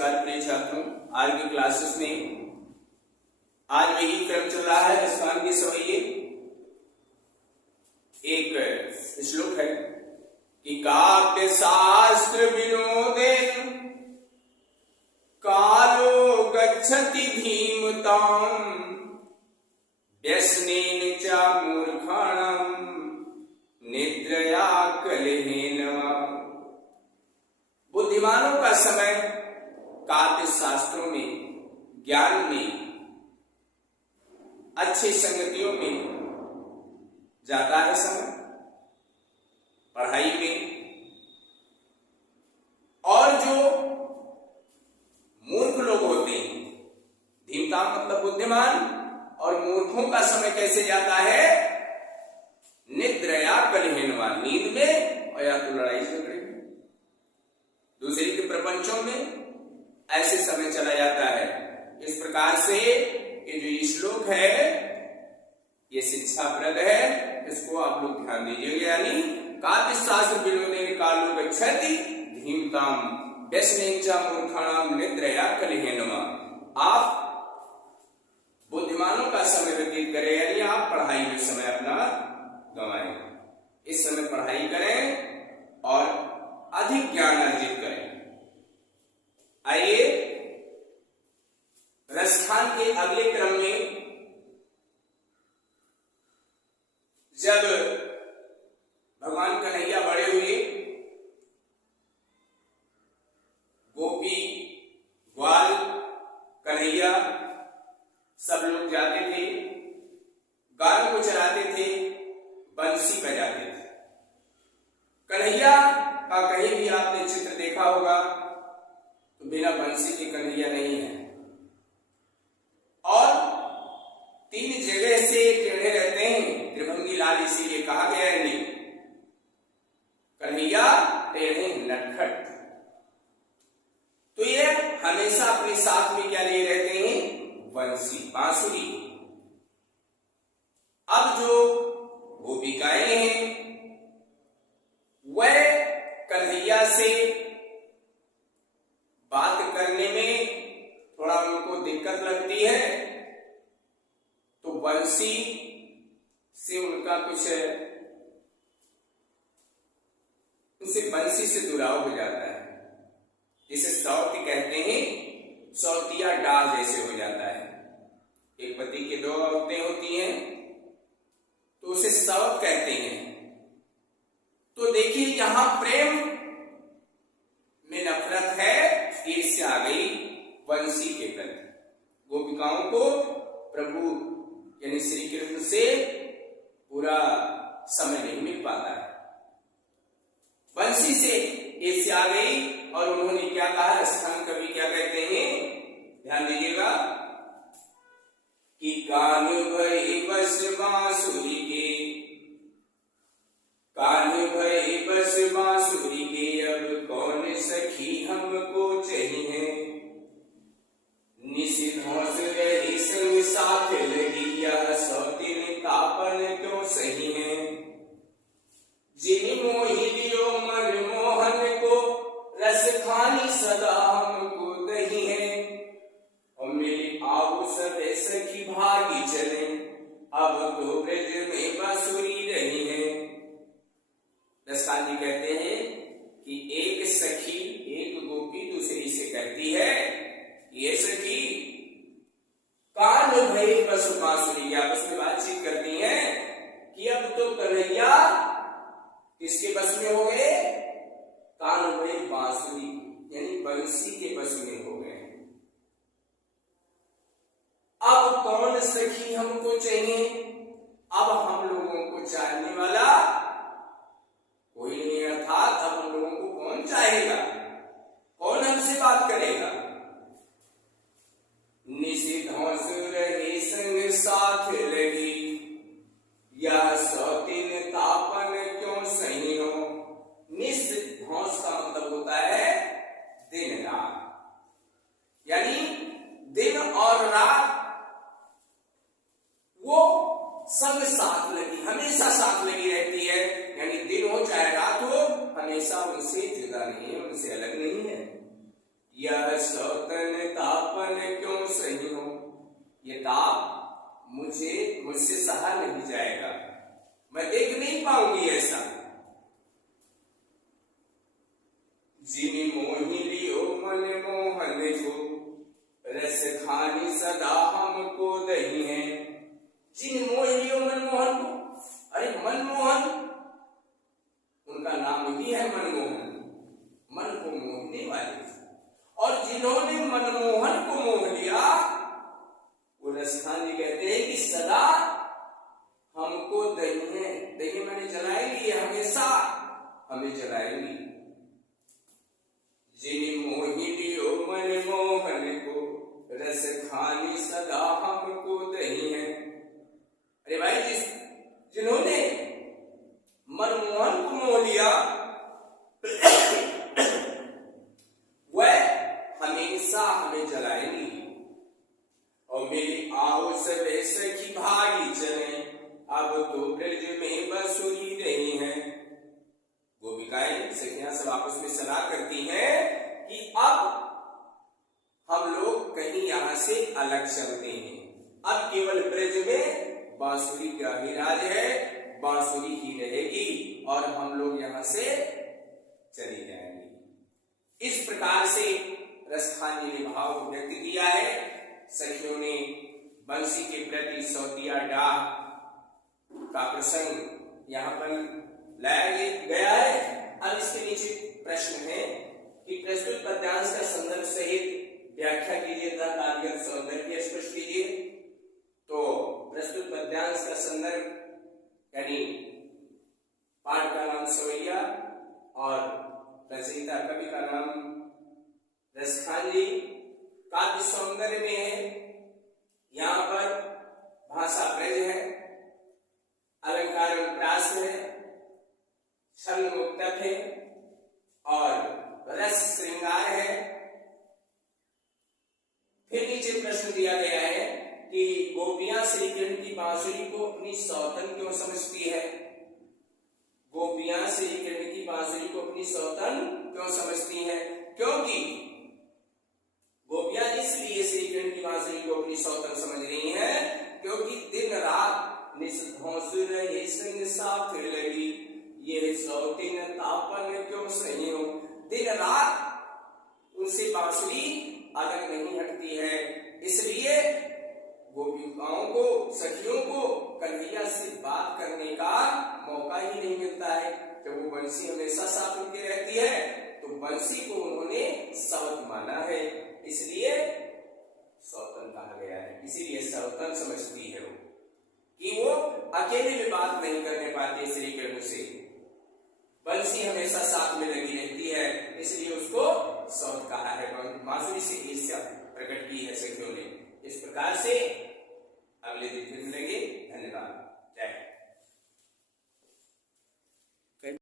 नमस्कार प्रिय छात्रों, आज की क्लासेस में आज वही क्रम चल रहा है रसवान के सवैये। एक श्लोक है कि काव्य शास्त्र विनोदेन कालो गच्छति धीमताम व्यसनेन च मूर्खाणाम निद्रया कलहेन। बुद्धिमानों का समय काव्य शास्त्रों में, ज्ञान में, अच्छी संगतियों में जाता है समय, पढ़ाई में। और जो मूर्ख लोग होते हैं, धीमता मतलब बुद्धिमान, और मूर्खों का समय कैसे जाता है? निद्रया कलहेनवान, नींद में और या तो लड़ाई झगड़े में, दूसरे के प्रपंचों में ऐसे समय चला जाता है। इस प्रकार से ये जो श्लोक है ये शिक्षाप्रद है, इसको आप लोग ध्यान दीजिएगा। यानी काव्य शास्त्र विनोदेन कालो गच्छति धीमताम व्यसनेन च मूर्खाणाम निद्रया कलहेन। आप बुद्धिमानों का समय व्यतीत करें, यानी आप पढ़ाई में समय अपना गंवाएं। इस समय पढ़ाई करें और अधिक ज्ञान अर्जित करें। आइए रसखान के अगले क्रम में, जब भगवान कन्हैया बड़े हुए, गोपी, ग्वाल, कन्हैया सब लोग जाते थे, गायों को चराते थे, बंसी बजाते थे। कन्हैया का कहीं भी आपने चित्र देखा होगा तो बिना बंसी के कन्हैया नहीं है। और तीन जगह से टेढ़े रहते हैं, त्रिभंगी लाल इसीलिए कहा गया है। नहीं, कन्हैया टेढ़े नटखट। तो ये हमेशा अपने साथ में क्या लिए रहते हैं? बंसी, बांसुरी। अब जो गोपिकाएं हैं वह कन्हैया से बात करने में थोड़ा उनको दिक्कत लगती है, तो बंसी से उनका कुछ, उनसे बंसी से दुराव हो जाता है। जिसे सौती कहते हैं, सौतिया डाल जैसे हो जाता है। एक पति के दो औरतें होती हैं तो उसे सौत कहते हैं। तो देखिए यहां प्रेम में नफरत है, ईर्ष्या आ गई बंसी के प्रति। गोपिकाओं को प्रभु यानी श्री कृष्ण से पूरा समय नहीं मिल पाता है। बंसी से ईर्ष्या आ गई और उन्होंने क्या कहा? रसखान कवि क्या कहते हैं, ध्यान दीजिएगा कि कान भई बस बांसुरी के, कान भई बस बांसुरी के, अब कौन सखी हमको चाहिए। निशिधों से रही संग साथ लगी, यह सौतीन तापन क्यों सही है। जिन मोहि लियो मन मोहन को, रस खानी सदा हमको दही है। और मेरी आऊ सब सखी भागी चले, अब तो ब्रज में बांसुरी रही है। रसखान जी कहते हैं कि एक सखी, एक गोपी दूसरी से कहती है, ये सखी कान भई बस बांसुरी, आपस में बातचीत करती है कि अब तो कन्हैया किसके बस में हो गए? कान भई बांसुरी, यानी बंसी के बस में हो गए। अब कौन सखी हमको चाहिए? अब हम लोगों को चाहने वाला कोई नहीं, अर्थात अब हम लोगों को कौन चाहेगा? कौन हमसे बात करेगा? निशिधों से रहे संग साथ लगी, यह सौतीन तापन क्यों सही हो। निशिधों का मतलब होता है दिन रात, यानी दिन और रात वो संग साथ लगी, हमेशा साथ लगी रहती है। यानी दिन हो चाहे रात हो, हमेशा उनसे जुदा नहीं है, उनसे अलग नहीं है। यह सौ मनमोहन क्यों सही हो, ये ताप मुझसे सहा नहीं जाएगा, मैं देख नहीं पाऊंगी ऐसा। जिनि मोहि लियो मनमोहन को, रस खानी सदा हमको दही है। जिन मोह लियो मनमोहन को, अरे मनमोहन उनका नाम ही है मनमोहन, मन को मोहने वाले। और जिन्होंने मनमोहन को मोह लिया वो रसखान जी कहते हैं कि सदा हमको दही है, दही मैंने जलाएंगी, ये हमेशा हमें जलाएंगी। जिनि मोहि लियो मनमोहन को, रस खानी सदा हमको दही है। अरे भाई जिन्होंने मनमोहन को मोह लिया वह हमेशा हमें जलाएंगी। और मेरी आओ सबे सखी भागी चले, अब तो ब्रज में बसुरी नहीं है। गोपिकाएं सखियां सब आपस में सलाह करती हैं कि अब हम लोग कहीं यहां से अलग चलते हैं, अब केवल ब्रज में बांसुरी का ही राज है, बांसुरी ही रहेगी और हम लोग यहां से चले जाएंगे। इस प्रकार से रसखान जी ने भाव को व्यक्त किया है। सखियों ने बंसी के प्रति सौतिया डाह का प्रसंग यहाँ पर लाया गया है। अब इसके नीचे प्रश्न है कि प्रस्तुत पद्यांश का संदर्भ सहित व्याख्या कीजिए तथा काव्य सौंदर्य स्पष्ट कीजिए। तो प्रस्तुत पद्यांश का संदर्भ यानी पाठ का नाम सवैया और रचयिता कवि का नाम रसखान जी। काव्य सौंदर्य में है, यहाँ पर भाषा ब्रज है, अलंकार प्रास है, छंद मुक्तक है और रस श्रृंगार है। फिर नीचे प्रश्न दिया गया है कि गोपियां श्री कृष्ण की बांसुरी को अपनी सौतन क्यों समझती है। गोपियां श्री कृष्ण की बांसुरी को अपनी सौतन क्यों समझती हैं? क्योंकि गोपियां इसलिए श्री कृष्ण की बांसुरी को अपनी सौतन समझ रही हैं क्योंकि दिन रात निस्घोंसुर ये संग साथ लगी, ये सौतिन तापन क्यों सही हो। दिन रात उनसे बांसुरी अलग नहीं हटती है, इसलिए गोपिकाओं को सखियों को कन्हैया से बात करने का मौका ही नहीं मिलता है। जब वो बंसी हमेशा साथ उनके रहती है तो बंसी को उन्होंने सवत माना है, इसलिए सौतन कहा गया है। इसीलिए सौतन समझती है वो कि वो अकेले में बात नहीं करने पाती श्री कृष्ण से, बंसी हमेशा साथ में लगी रहती है, इसलिए उसको सौत कहा है। बांसुरी से ईर्ष्या प्रकट की है सखियों ने। इस प्रकार से